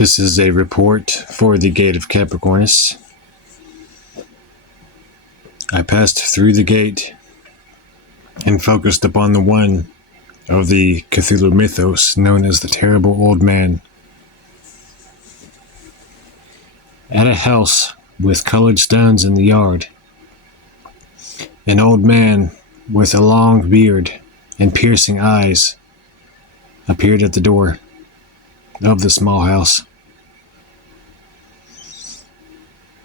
This is a report for the gate of Capricornus. I passed through the gate and focused upon the one of the Cthulhu mythos known as the Terrible Old Man. At a house with colored stones in the yard, an old man with a long beard and piercing eyes appeared at the door of the small house.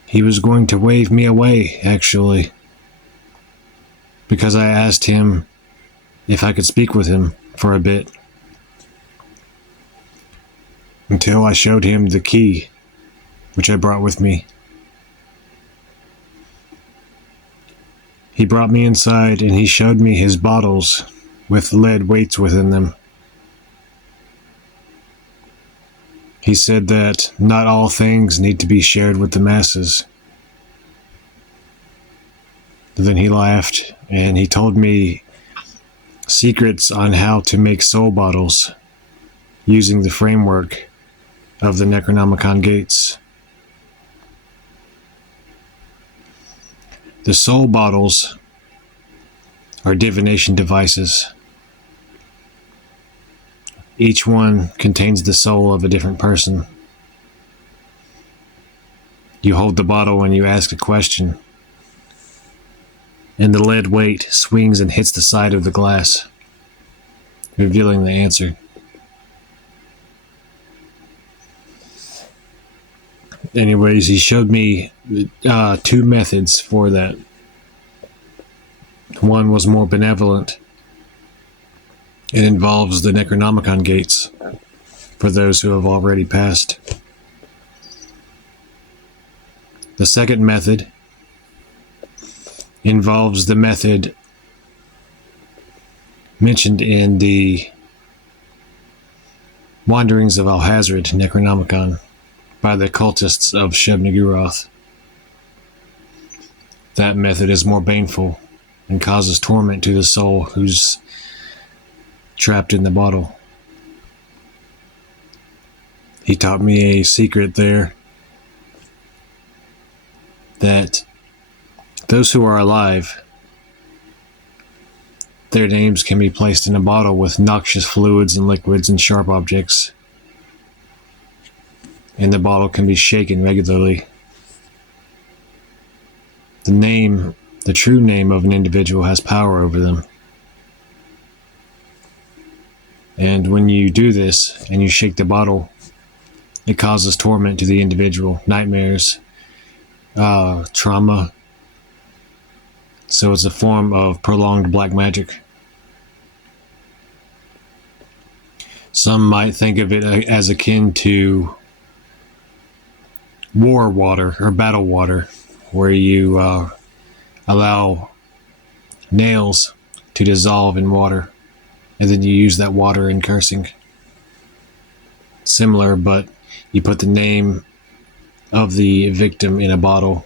He was going to wave me away, actually, because I asked him if I could speak with him for a bit, until I showed him the key, which I brought with me. He brought me inside and he showed me his bottles with lead weights within them. He said that not all things need to be shared with the masses. Then he laughed and he told me secrets on how to make soul bottles using the framework of the Necronomicon gates. The soul bottles are divination devices. Each one contains the soul of a different person. You hold the bottle and you ask a question, and the lead weight swings and hits the side of the glass, revealing the answer. Anyways, he showed me two methods for that. One was more benevolent. It involves the Necronomicon gates for those who have already passed. The second method involves the method mentioned in the Wanderings of Alhazred Necronomicon by the cultists of Shub-Niggurath. That method is more baneful and causes torment to the soul who's trapped in the bottle. He taught me a secret there, that those who are alive, their names can be placed in a bottle with noxious fluids and liquids and sharp objects, and the bottle can be shaken regularly. The true name of an individual has power over them. And when you do this and you shake the bottle, it causes torment to the individual, nightmares, trauma. So it's a form of prolonged black magic. Some might think of it as akin to war water or battle water, where you allow nails to dissolve in water, and then you use that water in cursing. Similar, but you put the name of the victim in a bottle,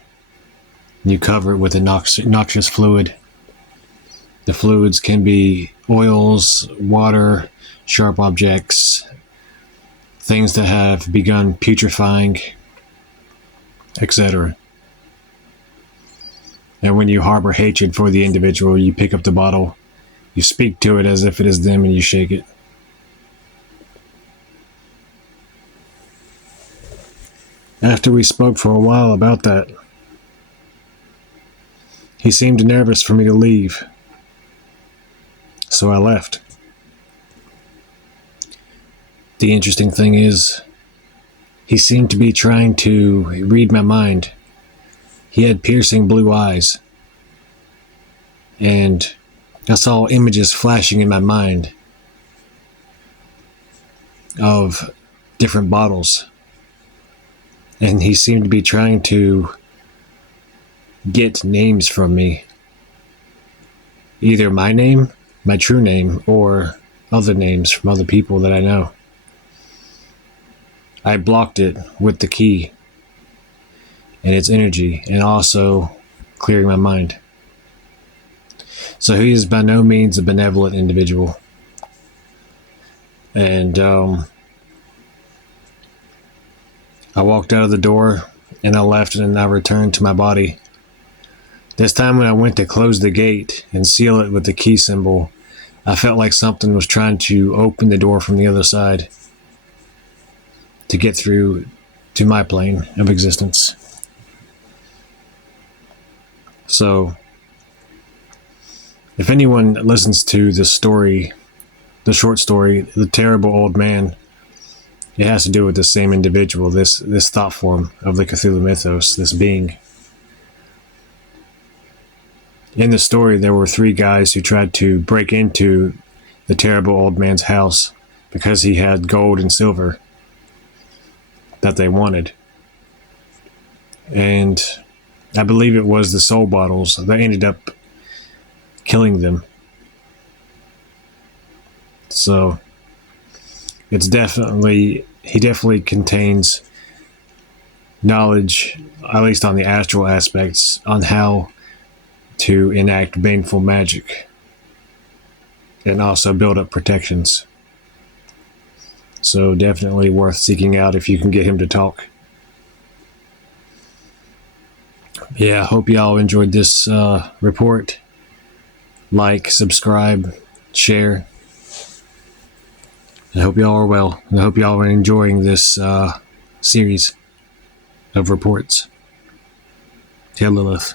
and you cover it with a noxious fluid. The fluids can be oils, water, sharp objects, things that have begun putrefying, etc. And when you harbor hatred for the individual, you pick up the bottle, you speak to it as if it is them, and you shake it. After we spoke for a while about that, he seemed nervous for me to leave, so I left. The interesting thing is, he seemed to be trying to read my mind. He had piercing blue eyes, and I saw images flashing in my mind of different bottles, and he seemed to be trying to get names from me, either my name, my true name, or other names from other people that I know. I blocked it with the key and its energy, and also clearing my mind. So he is by no means a benevolent individual. And I walked out of the door and I left and I returned to my body. This time when I went to close the gate and seal it with the key symbol, I felt like something was trying to open the door from the other side to get through to my plane of existence. So, if anyone listens to this story, the short story, The Terrible Old Man, it has to do with the same individual, this thought form of the Cthulhu mythos, this being. In the story, there were 3 guys who tried to break into the terrible old man's house because he had gold and silver that they wanted. And I believe it was the soul bottles that ended up killing them. So he definitely contains knowledge, at least on the astral aspects, on how to enact baneful magic and also build up protections. So definitely worth seeking out if you can get him to talk. Yeah, I hope y'all enjoyed this report. Like, subscribe, share. I hope y'all are well. And I hope y'all are enjoying this series of reports. Hail Lilith.